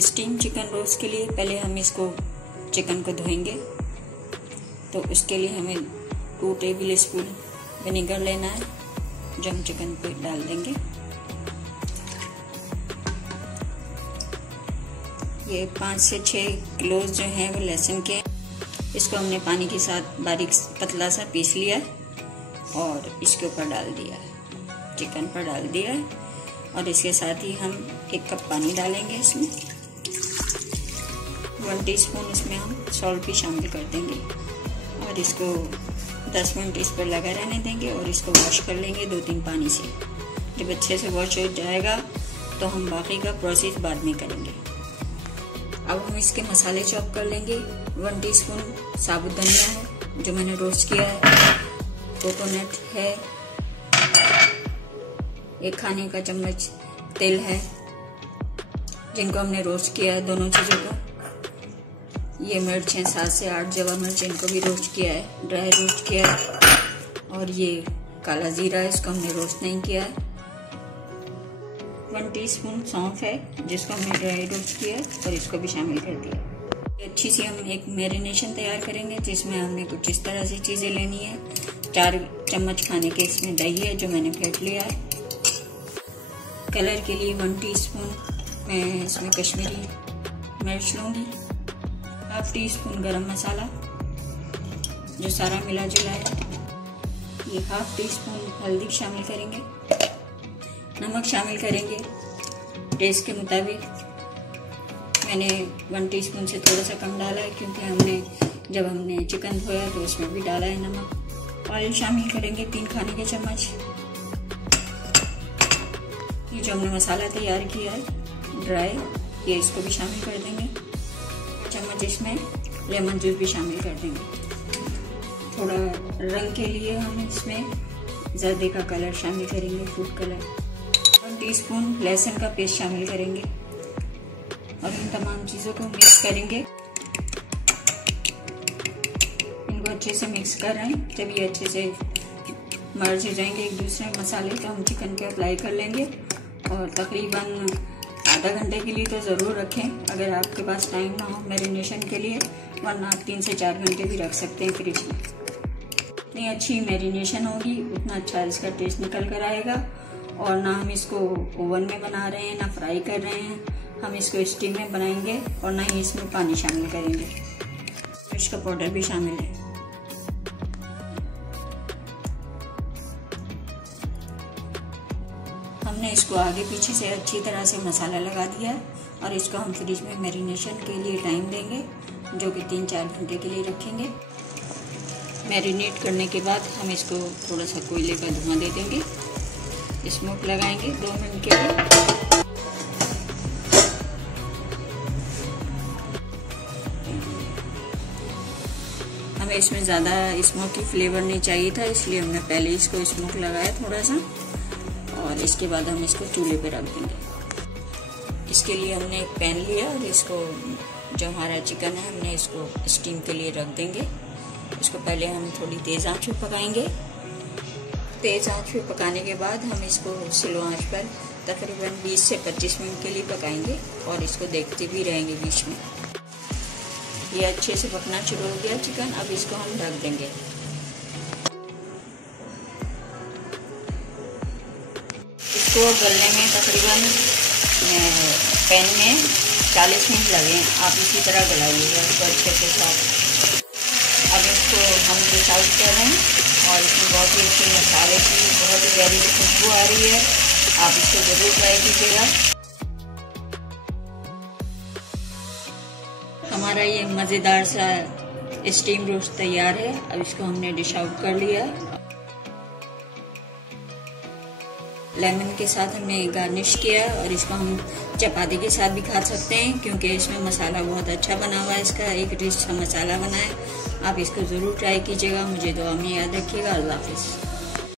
Steam chicken roast के लिए पहले हम इसको चिकन को धोएंगे। तो उसके लिए हमें 2 टेबल स्पून विनेगर लेना है, जो हम चिकन पे डाल देंगे। ये 5 से 6 क्लोज जो हैं वो लहसुन के, इसको हमने पानी के साथ बारीक पतला सा पीस लिया है और इसके ऊपर डाल दिया है, चिकन पर डाल दिया है। और इसके साथ ही हम 1 कप पानी डालेंगे। इसमें 1 टीस्पून इसमें हम सॉल्ट भी शामिल कर देंगे और इसको 10 मिनट इस पर लगा रहने देंगे और इसको वॉश कर लेंगे 2-3 पानी से। जब अच्छे से वॉश हो जाएगा तो हम बाकी का प्रोसेस बाद में करेंगे। अब हम इसके मसाले चॉप कर लेंगे। 1 टीस्पून साबुत धनिया है जो मैंने रोस्ट किया है, कोकोनट है, 1 खाने का चम्मच तेल है जिनको हमने रोस्ट किया है, दोनों चीज़ों को। ये मिर्च हैं 7 से 8 जवा मिर्च, इनको भी रोस्ट किया है, ड्राई रोस्ट किया है। और ये काला जीरा है, इसको हमने रोस्ट नहीं किया है। 1 टीस्पून सौंफ है जिसको हमने ड्राई रोस्ट किया है और इसको भी शामिल कर दिया। अच्छी सी हम एक मैरिनेशन तैयार करेंगे जिसमें हमें कुछ इस तरह से चीज़ें लेनी है। 4 चम्मच खाने के इसमें दही है जो मैंने फेंट लिया है। कलर के लिए 1 टीस्पून मैं इसमें कश्मीरी मिर्च लूँगी, 1/2 टीस्पून गरम मसाला जो सारा मिला जुला है, ये 1/2 टीस्पून हल्दी शामिल करेंगे, नमक शामिल करेंगे टेस्ट के मुताबिक। मैंने 1 टीस्पून से थोड़ा सा कम डाला है क्योंकि जब हमने चिकन धोया तो उसमें भी डाला है नमक। ऑयल शामिल करेंगे 3 खाने के चम्मच। ये जो हमने मसाला तैयार किया है ड्राई, ये इसको भी शामिल कर देंगे। चम्मच इसमें लेमन जूस भी शामिल कर देंगे। थोड़ा रंग के लिए हम इसमें जर्दे का कलर शामिल करेंगे, फूड कलर। 1 टीस्पून लहसुन का पेस्ट शामिल करेंगे और इन तमाम चीज़ों को मिक्स करेंगे। इनको अच्छे से मिक्स कर रहे हैं। जब ये अच्छे से मर्ज हो जाएंगे एक दूसरे मसाले तो हम चिकन पे अप्लाई कर लेंगे और तकरीबन आधा घंटे के लिए तो ज़रूर रखें अगर आपके पास टाइम ना हो मैरिनेशन के लिए, वरना आप 3 से 4 घंटे भी रख सकते हैं फ्रिज में। जितनी अच्छी मैरिनेशन होगी उतना अच्छा इसका टेस्ट निकल कर आएगा। और ना हम इसको ओवन में बना रहे हैं ना फ्राई कर रहे हैं, हम इसको स्टीम में बनाएंगे और ना ही इसमें पानी शामिल करेंगे। मिर्च का पाउडर भी शामिल है। हमने इसको आगे पीछे से अच्छी तरह से मसाला लगा दिया है और इसको हम फ्रिज में मैरिनेशन के लिए टाइम देंगे जो कि 3-4 घंटे के लिए रखेंगे। मैरिनेट करने के बाद हम इसको थोड़ा सा कोयले का धुआं दे देंगे, स्मोक लगाएंगे 2 मिनट के लिए। हमें इसमें ज़्यादा स्मोकी फ्लेवर नहीं चाहिए था, इसलिए हमने पहले इसको स्मोक लगाया थोड़ा सा और इसके बाद हम इसको चूल्हे पे रख देंगे। इसके लिए हमने एक पैन लिया और इसको जो हमारा चिकन है हमने इसको स्टीम के लिए रख देंगे। इसको पहले हम थोड़ी तेज़ आंच पे पकाएंगे। तेज़ आंच पे पकाने के बाद हम इसको स्लो आंच पर तकरीबन 20 से 25 मिनट के लिए पकाएंगे और इसको देखते भी रहेंगे बीच में। ये अच्छे से पकना शुरू हो गया चिकन, अब इसको हम ढक देंगे। इसको गलने में तकरीबन पैन में 40 मिनट लगे। आप इसी तरह गलाइएगा इसको अच्छे से साफ। अब इसको हम डिश आउट कर रहे हैं और इसमें बहुत ही अच्छी मसाले की बहुत ही प्यारी खुशबू आ रही है। आप इसको ज़रूर ट्राई कीजिएगा। हमारा ये मज़ेदार सा स्टीम रोस्ट तैयार है। अब इसको हमने डिश आउट कर लिया। लेमन के साथ हमने गार्निश किया और इसको हम चपाती के साथ भी खा सकते हैं क्योंकि इसमें मसाला बहुत अच्छा बना हुआ है। इसका एक रिच सा मसाला बना है। आप इसको ज़रूर ट्राई कीजिएगा। मुझे दुआ में याद रखिएगा। अल्लाह हाफिज़।